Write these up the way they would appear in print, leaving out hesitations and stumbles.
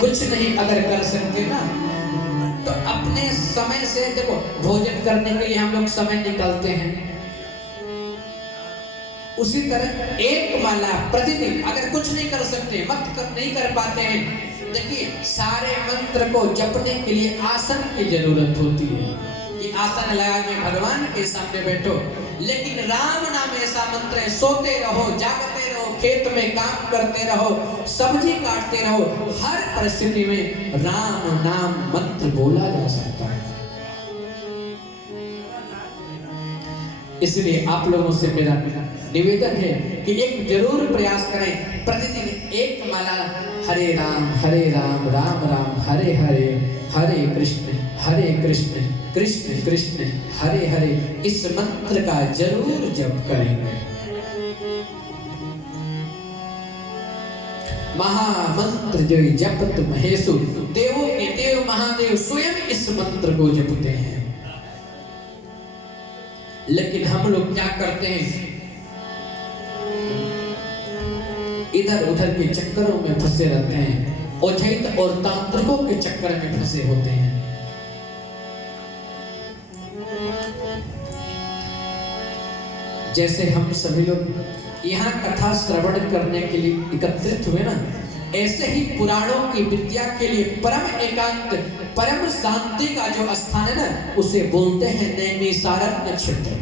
कुछ नहीं अगर कर सकते ना तो अपने समय से, देखो भोजन करने के लिए हम लोग समय निकालते हैं, उसी तरह एक माला प्रतिदिन अगर कुछ नहीं कर सकते, नहीं कर पाते हैं, देखिए सारे मंत्र को जपने के लिए आसन की जरूरत होती है कि आसन लगा के भगवान के सामने बैठो। लेकिन राम नाम ऐसा मंत्र है, सोते रहो, जागते रहो, खेत में काम करते रहो, सब्जी काटते रहो, हर परिस्थिति में राम नाम मंत्र बोला जा सकता है। इसलिए आप लोगों से मेरा निवेदन है कि एक जरूर प्रयास करें, प्रतिदिन एक माला हरे राम राम राम हरे हरे, हरे कृष्ण कृष्ण कृष्ण हरे हरे, इस मंत्र का जरूर जप करेंगे। महामंत्र जो जपत महेशु, देवों के देव महादेव स्वयं इस मंत्र को जपते हैं। लेकिन हम लोग क्या करते हैं, इधर उधर के चक्करों में फंसे रहते हैं, ओझैत और तांत्रिकों के चक्कर में फंसे होते हैं। जैसे हम सभी लोग यहाँ कथा श्रवण करने के लिए एकत्रित हुए ना, ऐसे ही पुराणों की विद्या के लिए परम एकांत, परम शांति का जो स्थान है ना, उसे बोलते हैं नैमिषारण्य क्षेत्र।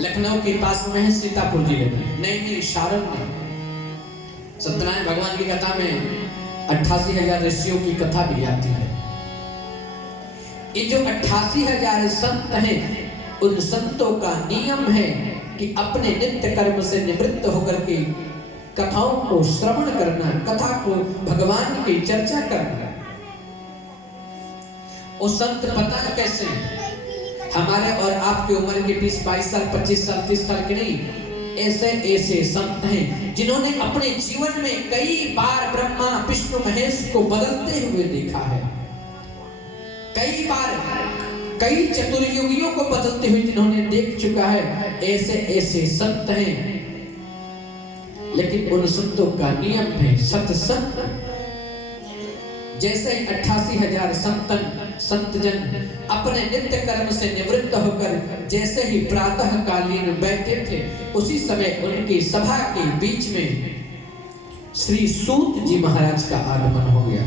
लखनऊ के पास में है, सीतापुर जिले में नैमिषारण्य। सत्यनारायण भगवान की कथा में 88,000 ऋषियों की कथा भी आती है। ये जो 88,000 संत हैं, उन संतों का नियम है कि अपने नित्य कर्म से निवृत्त होकर के कथाओं को श्रवण करना, कथा को भगवान की चर्चा करना। वो संत पता है कैसे, हमारे और आपकी उम्र के 20-22 साल, 25 साल, 30 साल के नहीं, ऐसे संत हैं जिन्होंने अपने जीवन में कई बार ब्रह्मा विष्णु महेश को बदलते हुए देखा है, कई बार कई चतुर्युगियों को बदलते हुए जिन्होंने देख चुका है, ऐसे संत हैं। लेकिन उन संतों का नियम है सत्संग। जैसे 88,000 संतजन अपने नित्य कर्म से निवृत्त होकर जैसे ही प्रातः कालीन बैठे थे, उसी समय उनकी सभा के बीच में श्री सूत जी महाराज का आगमन हो गया।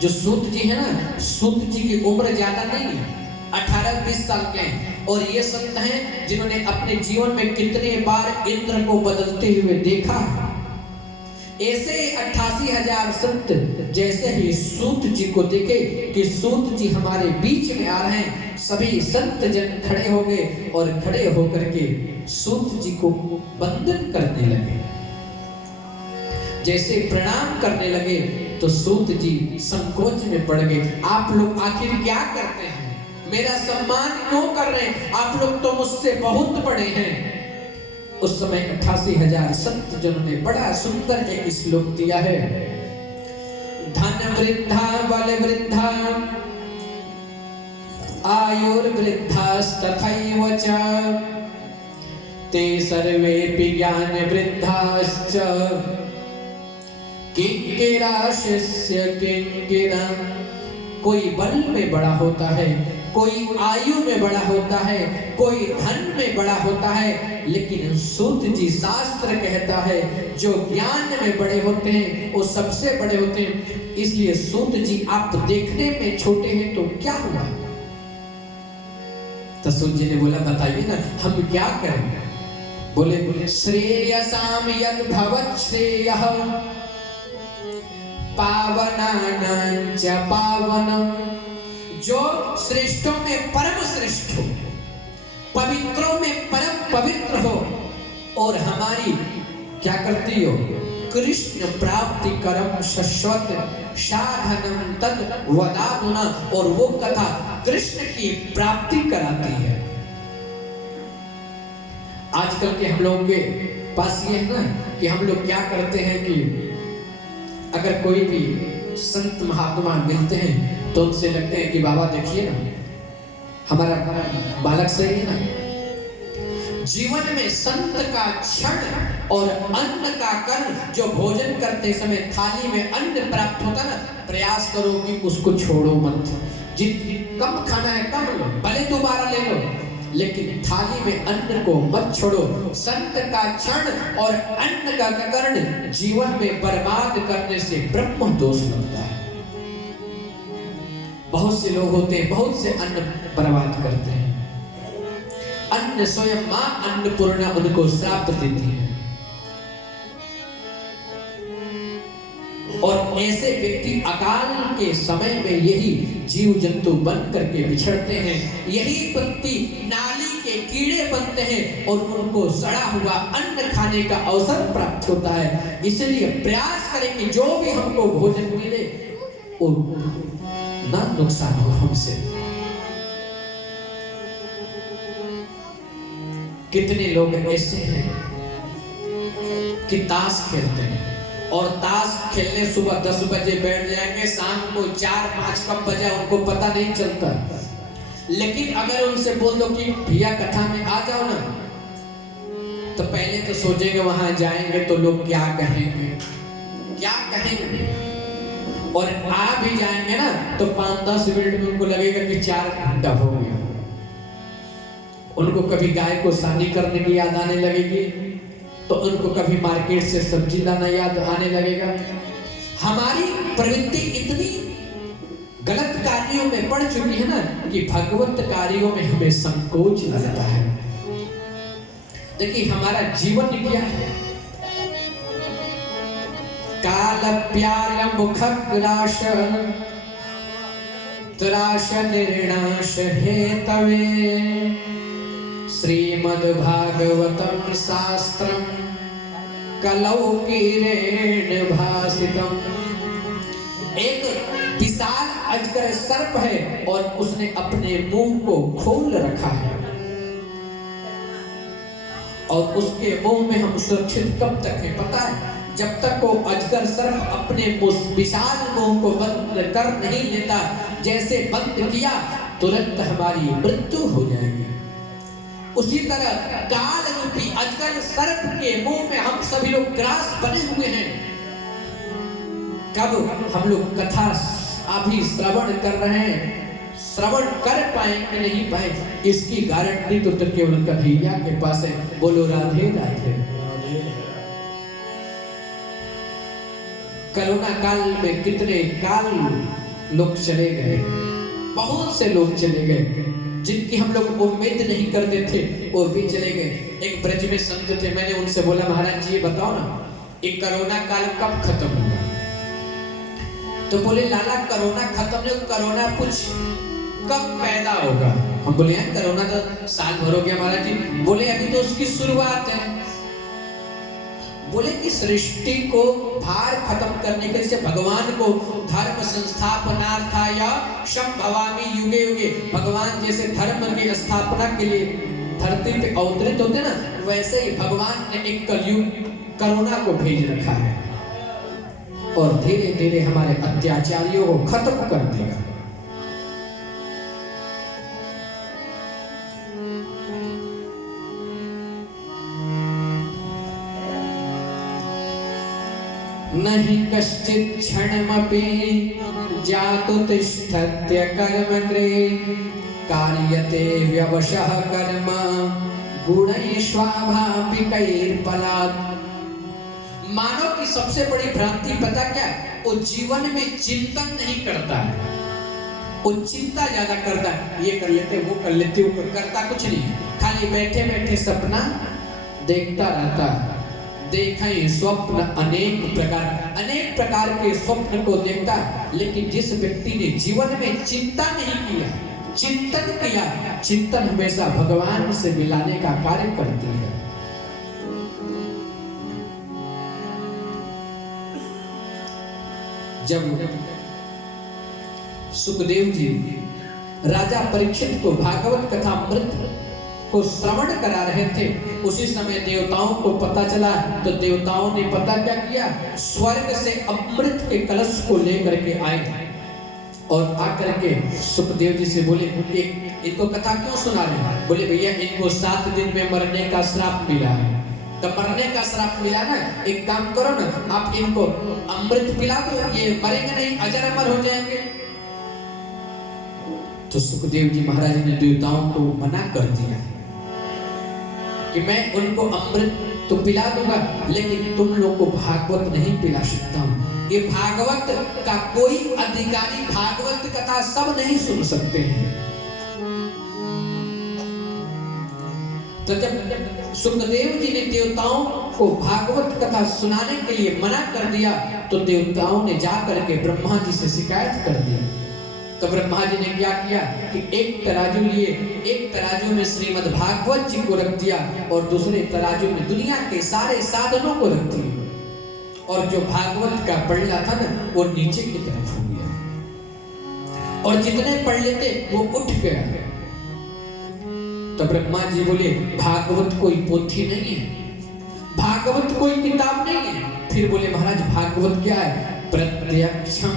जो सूत जी है ना, सूत जी की उम्र ज्यादा नहीं है, 18-20 साल के हैं, और ये संत हैं जिन्होंने अपने जीवन में कितने बार इंद्र को बदलते हुए देखा। ऐसे 88,000 संत जैसे ही सूत जी को देखे कि सूत जी हमारे बीच में आ रहे हैं, सभी संत जन खड़े हो गए और खड़े होकर के सूत जी को वंदन करने लगे। जैसे प्रणाम करने लगे तो सूत जी संकोच में पड़ गए। आप लोग आखिर क्या करते हैं, मेरा सम्मान क्यों कर रहे हैं, आप लोग तो मुझसे बहुत बड़े हैं। उस समय 88,000 संत जनों ने बड़ा सुंदर एक श्लोक दिया है, धन वृद्धा बल वृद्धा आयुर्वृद्धास्तथैव च ते सर्वेऽपि ज्ञान वृद्धाश्च किंकिरा शिष्य किंकिरा। कोई बल में बड़ा होता है, कोई आयु में बड़ा होता है, कोई धन में बड़ा होता है, लेकिन सूत जी शास्त्र कहता है जो ज्ञान में बड़े होते हैं वो सबसे बड़े होते हैं। इसलिए सूत जी आप देखने में छोटे हैं तो क्या हुआ। तो सूत जी ने बोला बताइए ना हम क्या करें। बोले श्रेयसाम यद भवत् श्रेयः पावनानां च पावनम्। जो श्रेष्ठों में परम श्रेष्ठ हो, पवित्रों में परम पवित्र हो, और हमारी क्या करती हो, कृष्ण प्राप्ति करम शाश्वत साधनम तद वदादुना। और वो कथा कृष्ण की प्राप्ति कराती है। आजकल के हम लोगों के पास ये है ना कि हम लोग क्या करते हैं कि अगर कोई भी संत महात्मा मिलते हैं तो उनसे लगते हैं कि बाबा देखिए ना हमारा बालक सही है ना, जीवन में संत का क्षण और अन्न का कर्ण, जो भोजन करते समय थाली में अन्न प्राप्त होता ना, प्रयास करो कि उसको छोड़ो मत। कम खाना है कम लो, भले दोबारा ले लो, लेकिन थाली में अन्न को मत छोड़ो। संत का क्षण और अन्न का कर्ण जीवन में बर्बाद करने से ब्रह्म दोष लगता है। बहुत से लोग होते हैं, बहुत से अन्न बर्बाद करते हैं। अन्न स्वयं मां अन्नपूर्णा उनको श्राप देती है। और ऐसे व्यक्ति अकाल के समय में यही जीव जंतु बन करके बिछड़ते हैं, यही व्यक्ति नाली के कीड़े बनते हैं और उनको सड़ा हुआ अन्न खाने का अवसर प्राप्त होता है। इसलिए प्रयास करें कि जो भी हमको भोजन मिले वो ना नुकसान हो हमसे। कितने लोग ऐसे हैं कि ताश खेलते हैं और ताश खेलने सुबह 10 बजे बैठ जाएंगे, शाम को 4-5 कब बजा उनको पता नहीं चलता। लेकिन अगर उनसे बोल दो कि भैया कथा में आ जाओ ना, तो पहले तो सोचेंगे वहां जाएंगे तो लोग क्या कहेंगे, क्या कहेंगे। और आ भी जाएंगे ना तो 5-10 मिनट में उनको लगेगा कि 4 घंटा हो गया। उनको कभी गाय को सानी करने की याद आने लगेगी, तो उनको कभी मार्केट से सब्जी लाना याद आने लगेगा। हमारी प्रवृत्ति इतनी गलत कार्यों में पड़ चुकी है ना कि भगवत कार्यों में हमें संकोच लगता है। देखिए हमारा जीवन क्या है? काल प्याल मुखग्राश त्राश निर्णाश हेतवे श्रीमद्भागवतं शास्त्रं कलौ कीरेण भासितम्। एक विशाल अजगर सर्प है और उसने अपने मुंह को खोल रखा है, और उसके मुंह में हम सुरक्षित कब तक है पता है? जब तक वो अजगर सर्प अपने विशाल मुंह को बंद कर नहीं लेता। जैसे बंद किया तुरंत हमारी मृत्यु हो जाएगी। उसी तरह काल रूपी अजगर सर्प के मुंह में हम सभी लोग ग्रास बने हुए हैं। कब हम लोग कथा अभी श्रवण कर रहे हैं, श्रवण कर पाए कि नहीं पाए, इसकी गारंटी तो केवल कन्हैया के पास है। बोलो राधे राधे। कोरोना काल में कितने काल लोग चले गए, बहुत से लोग चले गए जिनकी हम लोग उम्मीद नहीं करते थे, वो भी चले गए। एक ब्रज में संत थे, मैंने उनसे बोला महाराज जी ये बताओ ना, ये कोरोना काल कब खत्म होगा? तो बोले लाला कोरोना खत्म नहीं, कोरोना कुछ कब पैदा होगा? हम बोले यार कोरोना तो साल भर हो गया महाराज जी। बोले अभी तो उसकी शुरुआत है। बोले कि सृष्टि को भार खत्म करने के लिए भगवान को धर्म संस्थापनार्थाय संभवामि युगे युगे, भगवान जैसे धर्म की स्थापना के लिए धरती पे अवतरित होते ना, वैसे ही भगवान ने एक कलयुग कोरोना को भेज रखा है और धीरे धीरे हमारे अत्याचारियों को खत्म कर देगा। नहि कश्चित् क्षणमपि जातु तिष्ठत्य कर्मकृ कार्यते व्यवशः कर्म गुणैः स्वाभाविकैर्बलात्। मानव की सबसे बड़ी भ्रांति पता क्या? वो जीवन में चिंतन नहीं करता है, वो चिंता ज्यादा करता है। ये कर लेते, वो कर लेते, वो करता कुछ नहीं, खाली बैठे बैठे सपना देखता रहता है। देखें स्वप्न अनेक प्रकार के स्वप्न को देखता, लेकिन जिस व्यक्ति ने जीवन में चिंता नहीं किया, चिंतन किया, चिंतन हमेशा भगवान से मिलाने का कार्य करती है। जब सुखदेव जी राजा परीक्षित को भागवत कथा अमृत को श्रवण करा रहे थे, उसी समय देवताओं को पता चला, तो देवताओं ने पता क्या किया? स्वर्ग से अमृत के कलश को लेकर के आए और आकर के सुखदेव जी से बोले कि इनको कथा क्यों सुना रहे हैं? बोले भैया इनको 7 दिन में मरने का श्राप मिला है। तो मरने का श्राप मिला ना, एक काम करो ना, आप इनको अमृत पिला दो, ये मरेंगे नहीं, अजर अमर हो जाएंगे। तो सुखदेव जी महाराज ने देवताओं को मना कर दिया कि मैं उनको अमृत तो पिला दूंगा, लेकिन तुम लोग को भागवत नहीं पिला सकता हूं। ये भागवत का कोई अधिकारी भागवत कथा सब नहीं सुन सकते हैं। तो जब सुखदेव जी ने देवताओं को भागवत कथा सुनाने के लिए मना कर दिया, तो देवताओं ने जाकर के ब्रह्मा जी से शिकायत कर दी। तो ब्रह्मा जी ने क्या किया कि एक तराजू लिए, एक तराजू में श्रीमद् भागवत जी को रख दिया और दूसरे तराजू में दुनिया के सारे साधनों को रख दिया, और जो भागवत का पल्ला था ना वो नीचे की तरफ हो गया, और जितने पल्ले थे वो उठ गया। तो ब्रह्मा जी बोले भागवत कोई पोथी नहीं है, भागवत कोई किताब नहीं है। फिर बोले महाराज भागवत क्या है? प्रत्यक्षम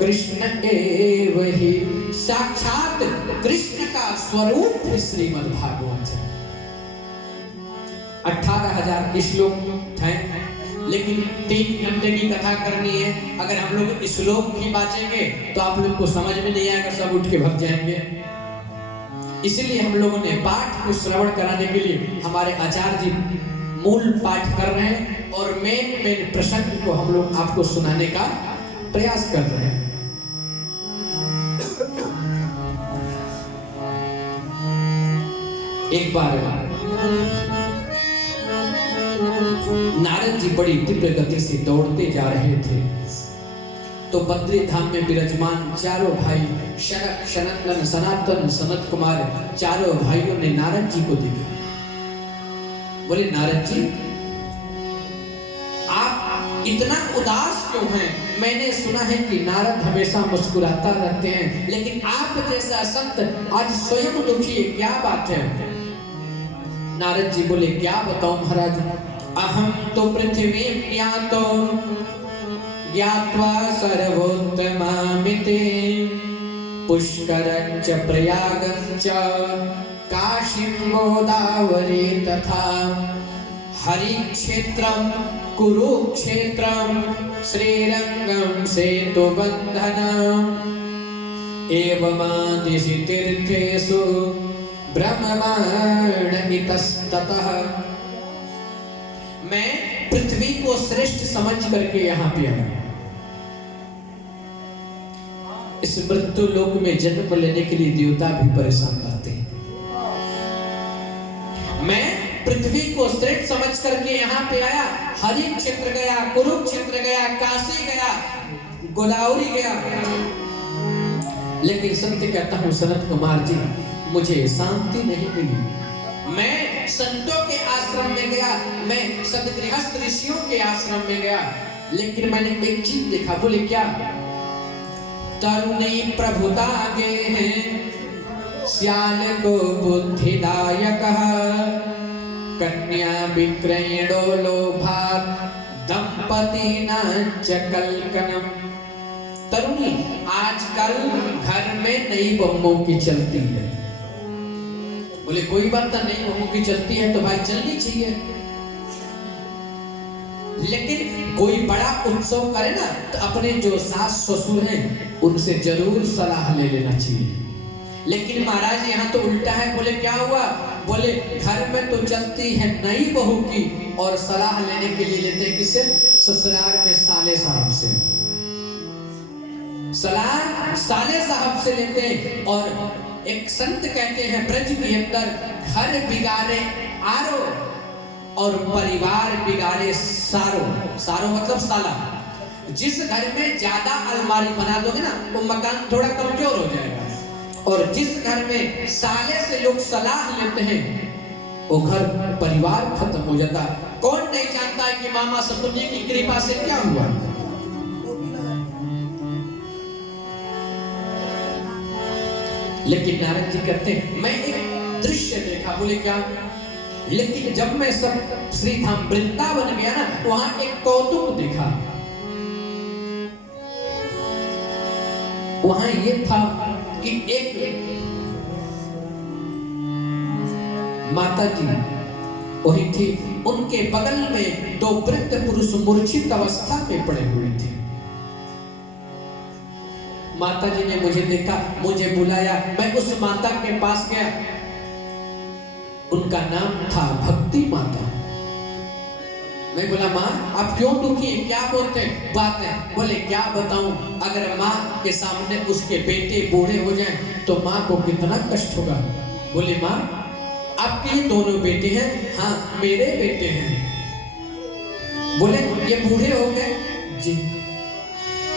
कृष्ण एव ही, साक्षात कृष्ण का स्वरूप श्रीमद् भागवत है। 18,000 श्लोक हैं, लेकिन 3 घंटे की कथा करनी है। अगर हम लोग श्लोक ही बांचेंगे तो आप लोग को समझ में नहीं आएगा, सब उठ के भाग जाएंगे। इसलिए हम लोगों ने पाठ को श्रवण कराने के लिए हमारे आचार्य जी मूल पाठ कर रहे हैं, और मेन प्रसंग को हम लोग आपको सुनाने का प्रयास कर रहे हैं। एक बार नारद जी बड़ी तीव्र गति से दौड़ते जा रहे थे, तो बद्री धाम में विराजमान चारों भाई शरक, सनंदन, सनातन, सनत कुमार, चारों भाइयों ने नारद जी को देखा। बोले नारद जी आप इतना उदास क्यों हैं? मैंने सुना है कि नारद हमेशा मुस्कुराता रहते हैं, लेकिन आप जैसा संत आज स्वयं दुखी है, क्या बात है? नारद जी बोले क्या बताऊं महाराज, अहम तो पृथ्वी ज्ञातो ज्ञात्वा सर्वोत्तमामिति, पुष्करञ्च प्रयागञ्च काशीं गोदावरी तथा, हरिक्षेत्रं कुरुक्षेत्रं श्रीरंगं सेतुबन्धनम्, एवमादिषु तीर्थेषु ब्रह्मांड इतस्ततः। मैं पृथ्वी को श्रेष्ठ समझ करके यहाँ पे आया। इस मृत्यु लोक में जन्म लेने के लिए देवता भी परेशान रहते हैं। मैं पृथ्वी को श्रेष्ठ समझ करके यहाँ पे आया, हरि क्षेत्र गया, कुरुक्षेत्र गया, काशी गया, गोदावरी गया, लेकिन सत्य कहता हूँ सनत कुमार जी, मुझे शांति नहीं मिली। मैं संतों के आश्रम में गया, मैं सदगृहस्थ ऋषियों के आश्रम में गया, लेकिन मैंने एक चीज देखा। बोले क्या? तरुणी प्रभुता आगे हैं, श्याल को बुद्धिदायक, कन्या विक्रयणो लोभात् दंपति नाच कलकनम। तरुणी आजकल घर में नई बहुओं की चलती है। बोले कोई बात नहीं, बहुओं की चलती है तो भाई चलनी चाहिए, लेकिन कोई बड़ा उत्सव करे ना तो अपने जो सास ससुर हैं उनसे जरूर सलाह ले लेना चाहिए। लेकिन महाराज यहाँ तो उल्टा है। बोले क्या हुआ? बोले घर में तो चलती है नई बहू की, और सलाह लेने के लिए लेते हैं किससे? ससुराल में साले साहब से सलाह साले साहब से लेते हैं। और एक संत कहते हैं ब्रज के अंदर घर बिगाड़े आरो और परिवार बिगाड़े सारो। सारो मतलब साला। जिस घर में ज्यादा अलमारी बना दोगे ना वो मकान थोड़ा कमजोर हो जाएगा, और जिस घर में साले से लोग सलाह लेते हैं वो घर परिवार खत्म हो जाता। कौन नहीं जानता है कि मामा सतुल्य की कृपा से क्या हुआ। लेकिन नारद जी कहते हैं मैं एक दृश्य देखा। बोले क्या? लेकिन जब मैं सब श्री धाम वृंदावन गया ना, वहां एक कौतुक देखा। वहां ये था कि एक माता जी वही थी, उनके बगल में दो वृद्ध पुरुष मूर्छित अवस्था में पड़े हुए थे। माता जी ने मुझे देखा, मुझे बुलाया, मैं उस माता के पास गया। उनका नाम था भक्ति माता। मैं बोला, माँ आप क्यों दुखी हैं, क्या बात है? बोले क्या बताऊं, अगर माँ के सामने उसके बेटे बूढ़े हो जाएं तो माँ को कितना कष्ट होगा। बोले माँ आपके ये दोनों बेटे हैं? हाँ मेरे बेटे हैं। बोले ये बूढ़े हो गए? जी।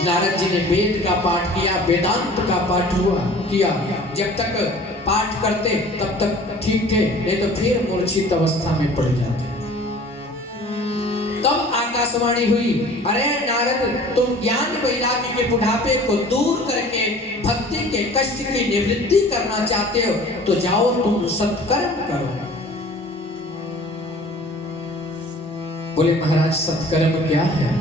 नारद जी ने वेद का पाठ किया, वेदांत का पाठ किया। जब तक पाठ करते तब तक ठीक थे, नहीं तो फिर मूर्छित अवस्था में पड़ जाते। तब आकाशवाणी हुई, अरे नारद तुम ज्ञान वैराग्य के बुढ़ापे को दूर करके भक्ति के कष्ट की निवृत्ति करना चाहते हो तो जाओ तुम सत्कर्म करो। बोले महाराज सत्कर्म क्या है?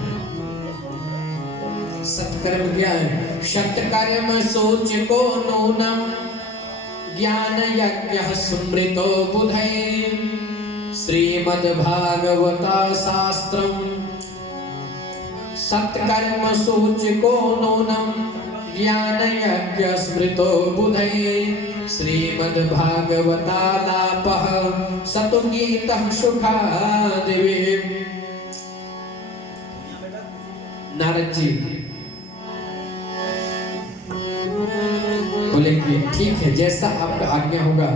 सत्कर्म क्या है? सत्कर्म सोच को नूनम ज्ञान यज्ञ स्मृतो बुधै श्रीमद्भागवता शास्त्रम। सत्कर्म सोच को नूनम ज्ञान यज्ञ स्मृतो बुधै श्रीमद्भागवता लापः सतुगीतः सुखादिवे। नारद जी बोले कि ठीक है जैसा आपका आज्ञा होगा।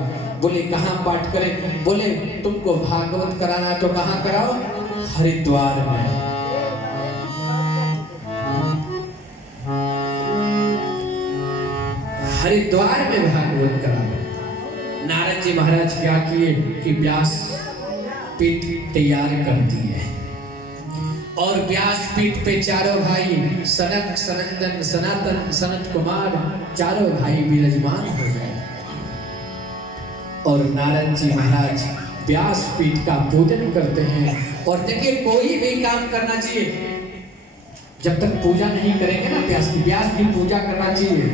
बोले कहाँ पाठ करें? बोले तुमको भागवत कराना है तो कहाँ कराओ? हरिद्वार में। हरिद्वार में भागवत कराओ। नारद जी महाराज क्या किए कि व्यास पीठ तैयार कर दी है और व्यासपीठ पे चारों भाई सनक, सनंदन, सनातन, सनत कुमार चारों भाई विराजमान हो गए और नारद जी महाराज व्यासपीठ का पूजन करते हैं। और देखिए कोई भी काम करना चाहिए जब तक पूजा नहीं करेंगे ना, व्यास की पूजा करना चाहिए।